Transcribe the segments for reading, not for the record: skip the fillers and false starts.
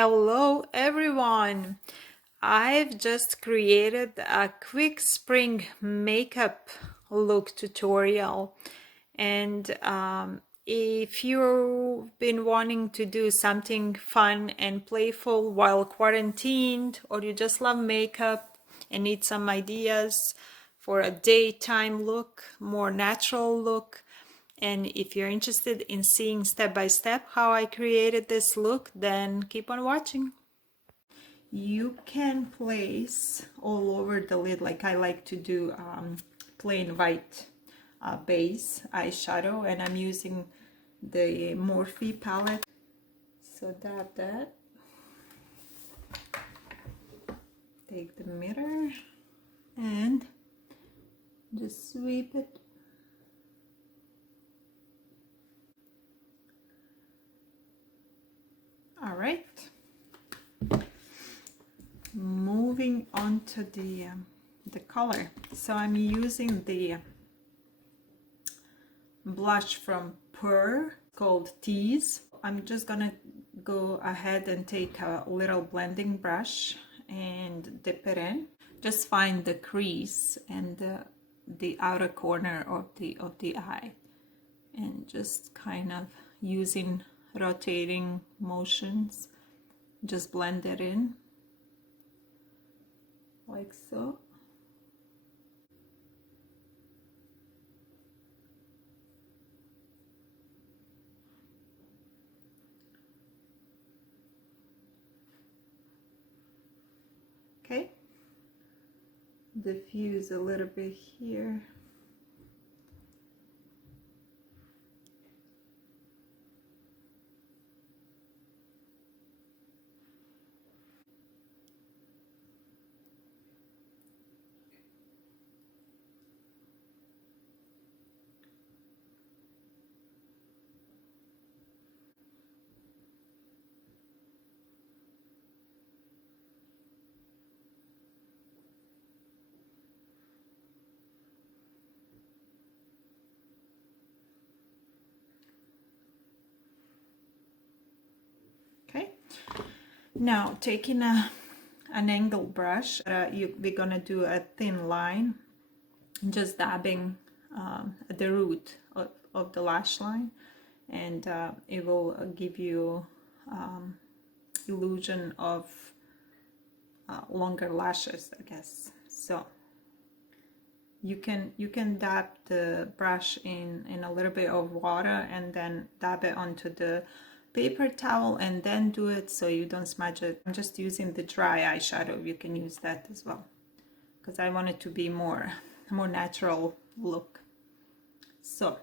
Hello everyone! I've just created a quick spring makeup look tutorial, and if you've been wanting to do something fun and playful while quarantined, or you just love makeup and need some ideas for a daytime look, more natural look, and if you're interested in seeing step by step how I created this look, then keep on watching. You can place all over the lid, like I like to do, plain white base eyeshadow, and I'm using the Morphe palette. So dab that. Take the mirror and just sweep it. All right. Moving on to the color. So I'm using the blush from Purr called Tease. I'm just gonna go ahead and take a little blending brush and dip it in. Just find the crease and the outer corner of the eye, and just kind of using rotating motions, just blend it in like so. Okay, diffuse a little bit here. Okay, now taking an angle brush, we're gonna do a thin line, just dabbing at the root of the lash line, and it will give you illusion of longer lashes, I guess. So you can dab the brush in a little bit of water and then dab it onto the paper towel and then do it so you don't smudge it. I'm just using the dry eyeshadow. You can use that as well, because I want it to be more natural look. So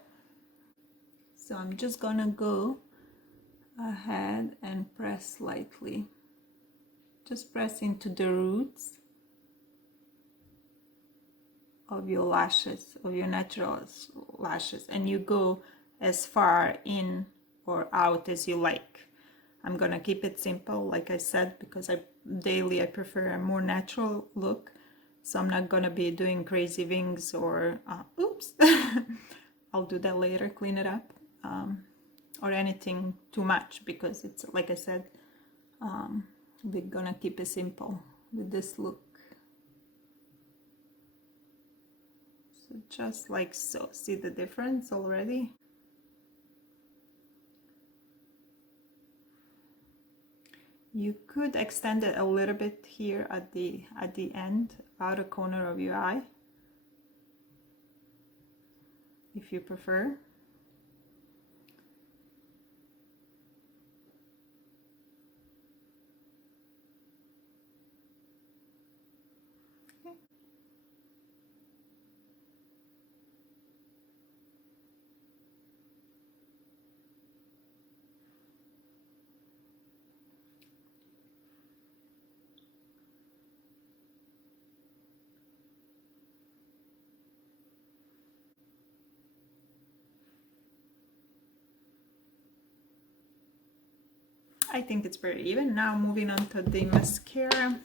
I'm just gonna go ahead and press lightly. Just press into the roots of your lashes, of your natural lashes, and you go as far in or out as you like. I'm gonna keep it simple, like I said, because I prefer a more natural look, so I'm not gonna be doing crazy wings or oops I'll do that later, clean it up, or anything too much, because it's, like I said, we're gonna keep it simple with this look. So just like so. See the difference already? You could extend it a little bit here at the end, outer corner of your eye, if you prefer. Okay. I think it's very even. Now moving on to the mascara.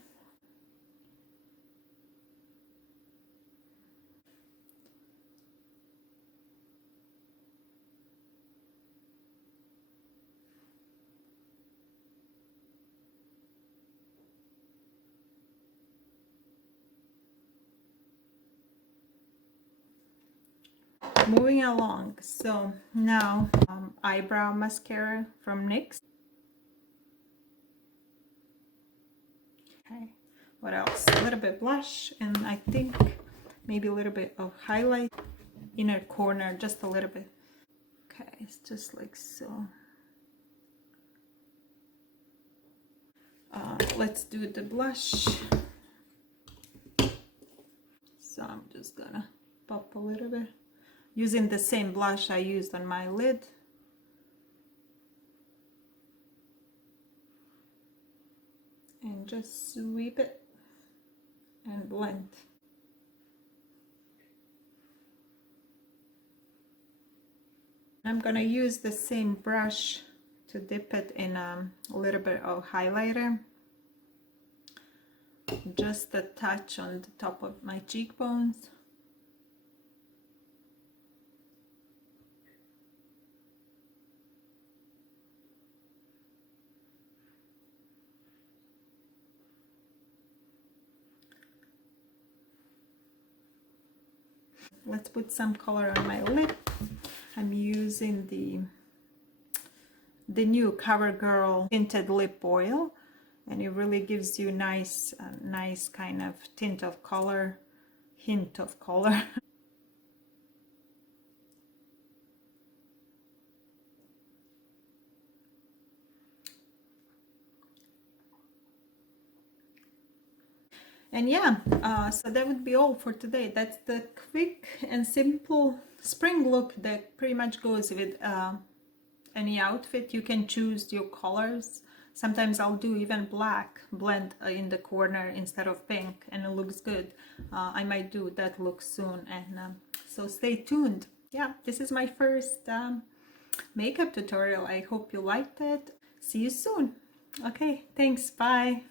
moving along. So now eyebrow mascara from NYX. Okay, what else? A little bit blush, and I think maybe a little bit of highlight, inner corner, just a little bit. Okay, it's just like so. Let's do the blush. So I'm just gonna pop a little bit using the same blush I used on my lid. And just sweep it and blend. I'm gonna use the same brush to dip it in a little bit of highlighter. Just a touch on the top of my cheekbones. Let's put some color on my lip. I'm using the new CoverGirl tinted lip oil, and it really gives you nice kind of hint of color. And yeah, so that would be all for today. That's the quick and simple spring look that pretty much goes with any outfit. You can choose your colors. Sometimes I'll do even black blend in the corner instead of pink, and it looks good. I might do that look soon, and so stay tuned. Yeah, this is my first makeup tutorial. I hope you liked it. See you soon. Okay, thanks. Bye.